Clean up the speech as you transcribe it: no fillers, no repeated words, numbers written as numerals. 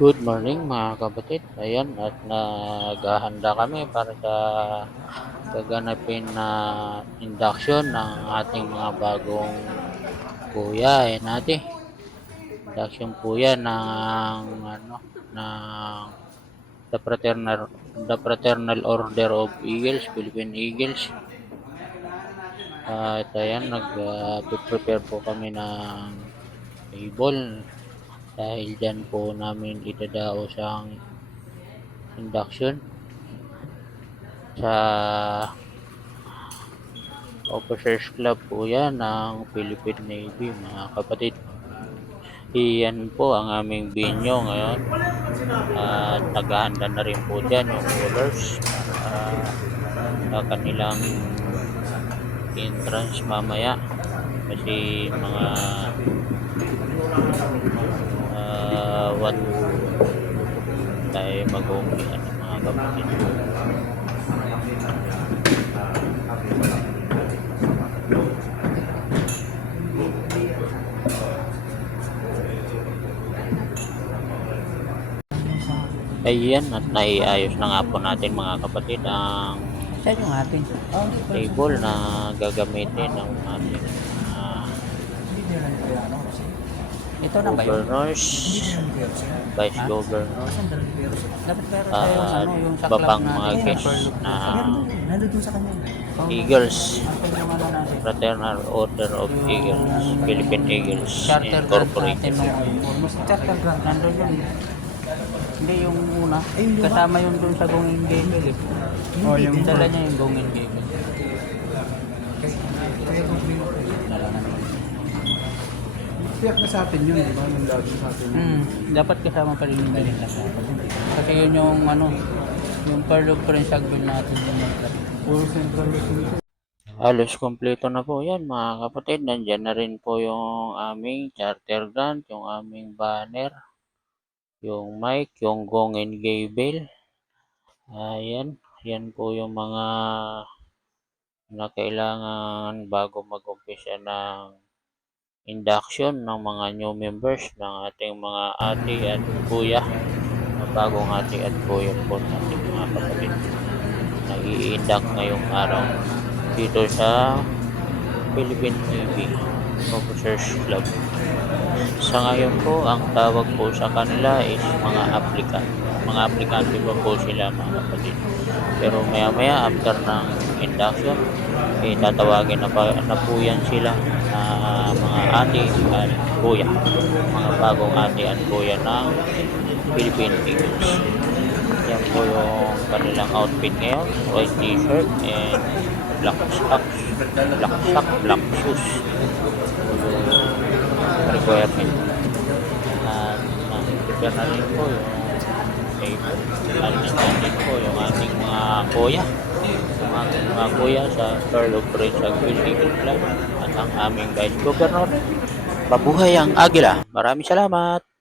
Good morning mga kapatid. Ayan at naghahanda kami para sa gaganapin na induction ng ating mga bagong kuya. Ayan natin. Induction po yan ng ng the Fraternal Order of Eagles, Philippine Eagles. At ayan, nag-prepare po kami ng table dahil dyan po namin idadaos ang induction sa Officers Club po yan ng Philippine Navy mga kapatid. Iyan po ang aming venue ngayon at naghahanda na rin po dyan yung colors para sa kanilang entrance mamaya kasi mga what tayo mag-uumpisa ng mga kapatid. Ayan at naiayos na nga po natin mga kapatid ang Saan yung atin? table na gagamitin ng ating Ito na ba yun? governors, vice governors, Dapat meron tayong at yung sa babang club mga natin. guests na Nandun sa kanya. Eagles, Ang yung natin. Fraternal Order of Eagles, Philippine Eagles Charter grant Incorporated. natin nung charter grant nandun yun. Hindi yung una. Kasama yun dun sa Gongin Gable eh. Oh, yung dala niya yung Gongin Gable. Tiyak na sa atin yun, di ba? Yung lagi sa atin. Dapat kasama pa rin yung ganito. Kasi yun yung yung Pearl of Prince Agbil natin yung Puro Central Luzon. Halos kompleto na po yan mga kapatid. Nandyan na rin po yung aming charter grant, yung aming banner, yung mic, yung gong and gable. Ayan, yan po yung mga na kailangan bago mag-umpisa ng induction ng mga new members ng ating mga ate at kuya, mga bagong ate at kuya po natin mga kapatid. Nag-i-induct ngayong araw dito sa Philippine Navy Officers Club. Sa ngayon po, ang tawag po sa kanila is mga applicant. Mga aplikante pa po sila mga kapatid. Pero maya-maya after ng induction, tatawagin na po yan sila na mga ate at kuya. Mga bagong ate at kuya ng Philippine Eagles. Yan po yung kanilang outfit ngayon. White t-shirt and black socks, black shoes. Requirement. At prepare na rin po yung table. At nandun po yung ating mga kuya. Yung ating mga kuya sa Pearl of Prince Agbil Eagle Club at ang aming Vice Governor. Mabuhay ang Agila. Maraming salamat.